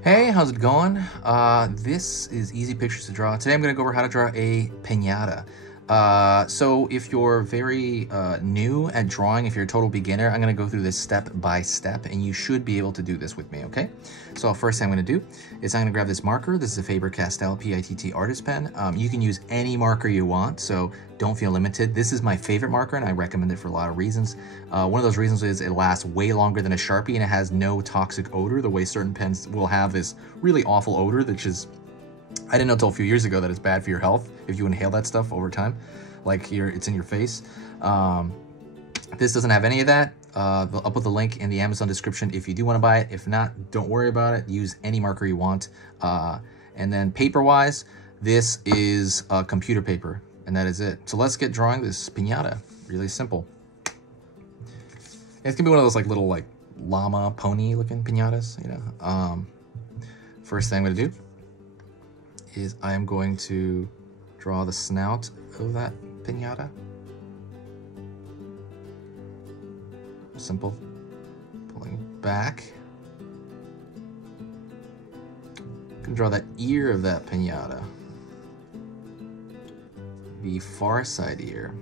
Hey, how's it going? This is Easy Pictures to Draw. Today I'm going to go over how to draw a piñata. So if you're very new at drawing, if you're a total beginner, I'm going to go through this step by step, and you should be able to do this with me, okay? So first thing I'm going to do is I'm going to grab this marker. This is a Faber-Castell PITT artist pen. You can use any marker you want, so don't feel limited. This is my favorite marker, and I recommend it for a lot of reasons. One of those reasons is it lasts way longer than a Sharpie, and it has no toxic odor, the way certain pens will have this really awful odor, which is, I didn't know until a few years ago that it's bad for your health if you inhale that stuff over time, like it's in your face. This doesn't have any of that. I'll put the link in the Amazon description if you do want to buy it. If not, don't worry about it. Use any marker you want. And then paper-wise, this is computer paper, and that is it. So let's get drawing this piñata. Really simple. It's gonna be one of those like little like llama pony looking piñatas, you know. First thing I'm gonna do is I am going to draw the snout of that piñata. Simple. Pulling back. I'm gonna draw that ear of that piñata. The far side ear.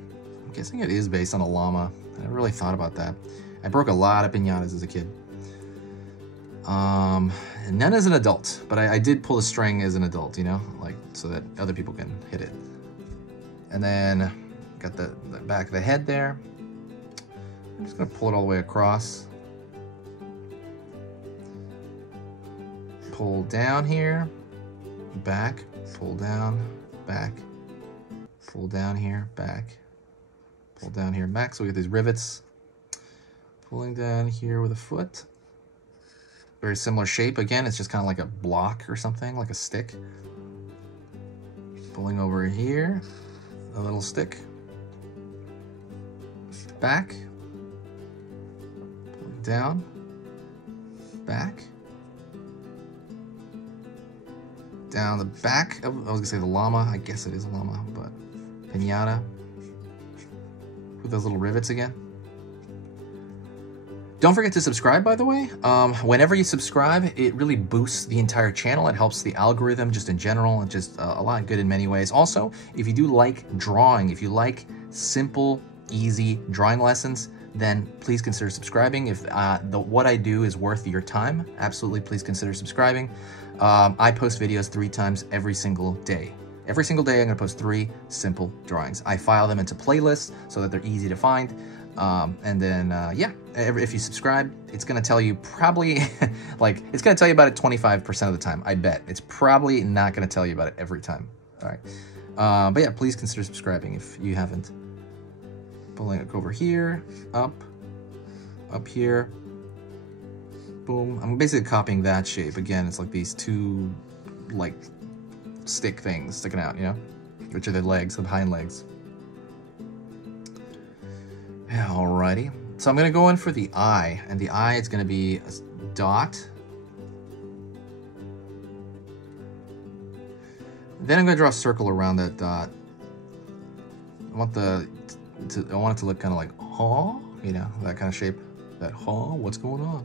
I'm guessing it is based on a llama. I never really thought about that. I broke a lot of piñatas as a kid. None as an adult, but I did pull a string as an adult, you know, like so that other people can hit it. And then got the back of the head there. I'm just gonna pull it all the way across. Pull down here, back, pull down, back, pull down here, back, pull down here, back. So we get these rivets. Pulling down here with a foot. Very similar shape. Again, it's just kind of like a block or something, like a stick. Pulling over here, a little stick. Back. Pulling down. Back. Down the back of, I was gonna say the llama. I guess it is a llama, but piñata. With those little rivets again. Don't forget to subscribe, by the way. Whenever you subscribe, it really boosts the entire channel. It helps the algorithm just in general. It's just a lot good in many ways. Also, if you do like drawing, if you like simple, easy drawing lessons, then please consider subscribing. If what I do is worth your time, absolutely please consider subscribing. I post videos 3 times every single day. Every single day, I'm gonna post 3 simple drawings. I file them into playlists so that they're easy to find. And then, yeah, if you subscribe, it's going to tell you probably, like, it's going to tell you about it 25% of the time, I bet. It's probably not going to tell you about it every time. All right. But yeah, please consider subscribing if you haven't. Pulling it over here, up here, boom. I'm basically copying that shape. Again, it's like these 2, like, stick things sticking out, you know, which are the legs, the hind legs. Alrighty, so I'm gonna go in for the eye, and the eye is gonna be a dot. Then I'm gonna draw a circle around that dot. I want it to look kind of like, huh? You know, that kind of shape. That, huh? What's going on?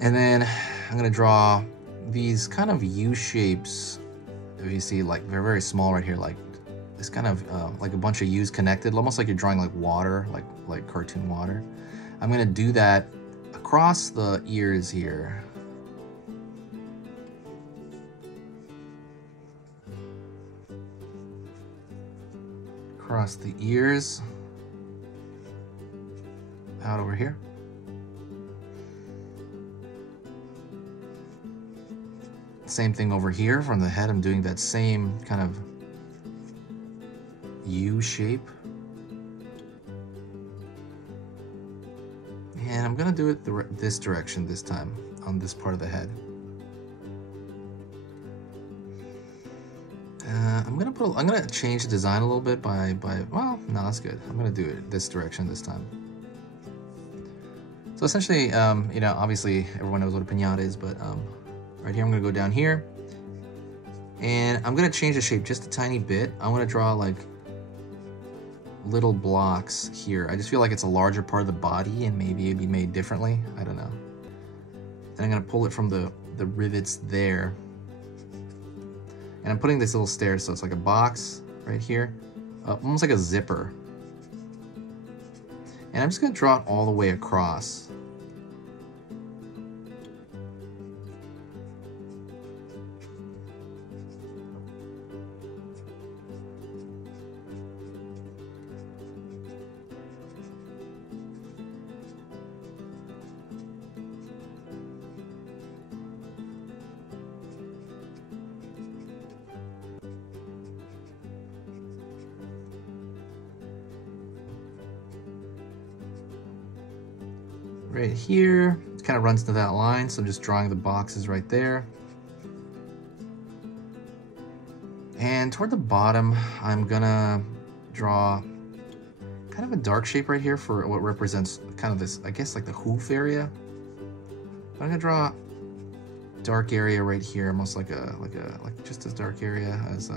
And then I'm gonna draw these kind of U shapes. If you see, like, they're very small right here, like. It's kind of like a bunch of U's connected, almost like you're drawing like water, like cartoon water. I'm gonna do that across the ears here. Across the ears. Out over here. Same thing over here from the head. I'm doing that same kind of U shape, and I'm gonna do it this direction this time on this part of the head. I'm gonna change the design a little bit by well, no, that's good. I'm gonna do it this direction this time. So essentially, you know, obviously everyone knows what a piñata is, but right here I'm gonna go down here, and I'm gonna change the shape just a tiny bit. I'm gonna draw like little blocks here. I just feel like it's a larger part of the body and maybe it'd be made differently. I don't know. And I'm gonna pull it from the rivets there. And I'm putting this little stair, so it's like a box right here, almost like a zipper. And I'm just gonna draw it all the way across. Right here, it kind of runs to that line, so I'm just drawing the boxes right there. And toward the bottom, I'm gonna draw kind of a dark shape right here for what represents kind of this, I guess, like the hoof area. I'm gonna draw a dark area right here, almost like just as dark area as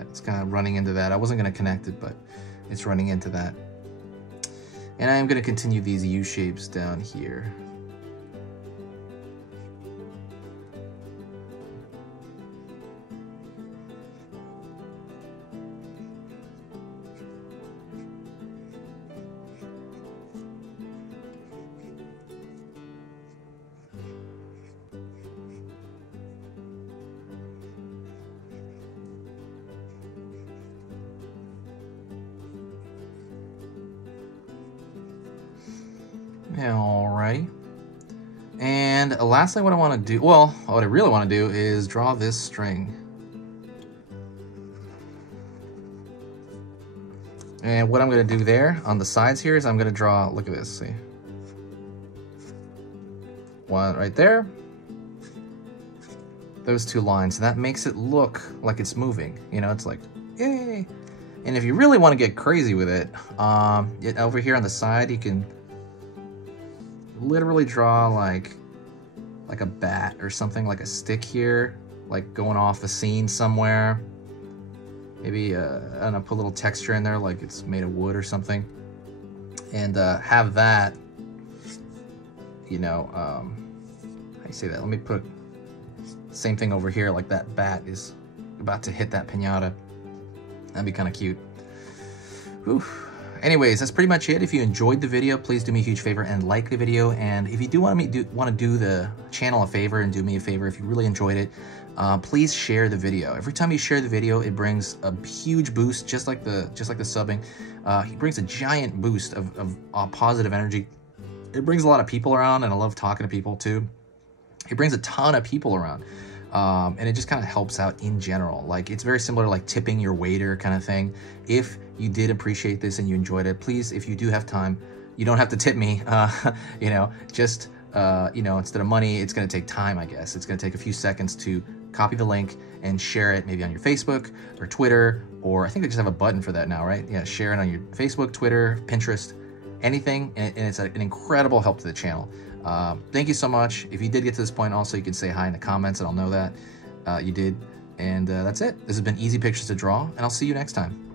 it's kind of running into that. I wasn't going to connect it, but it's running into that. And I am going to continue these U shapes down here. Alrighty. And lastly, what I want to do, well, what I really want to do is draw this string. And what I'm going to do there on the sides here is I'm going to draw, look at this, see? One right there. Those two lines. And that makes it look like it's moving. You know, it's like, yay! And if you really want to get crazy with it, over here on the side, you can literally draw like a bat or something, like a stick here, like going off the scene somewhere. Maybe, I don't know, put a little texture in there like it's made of wood or something. And have that, you know, how do you say that? Let me put same thing over here, like that bat is about to hit that piñata. That'd be kind of cute. Whew. Anyways, that's pretty much it. If you enjoyed the video, please do me a huge favor and like the video. And if you do want to do the channel a favor and do me a favor, if you really enjoyed it, please share the video. Every time you share the video, it brings a huge boost, just like the subbing. It brings a giant boost of positive energy. It brings a lot of people around, and I love talking to people too. It brings a ton of people around. And it just kind of helps out in general. Like, it's very similar to like tipping your waiter kind of thing. If you did appreciate this and you enjoyed it, please, if you do have time, you don't have to tip me, you know, just, you know, instead of money, it's going to take time, I guess. It's going to take a few seconds to copy the link and share it maybe on your Facebook or Twitter, or I think they just have a button for that now, right? Yeah, share it on your Facebook, Twitter, Pinterest, anything. And it's an incredible help to the channel. Thank you so much. If you did get to this point, also, you can say hi in the comments and I'll know that you did. And that's it. This has been Easy Pictures to Draw, and I'll see you next time.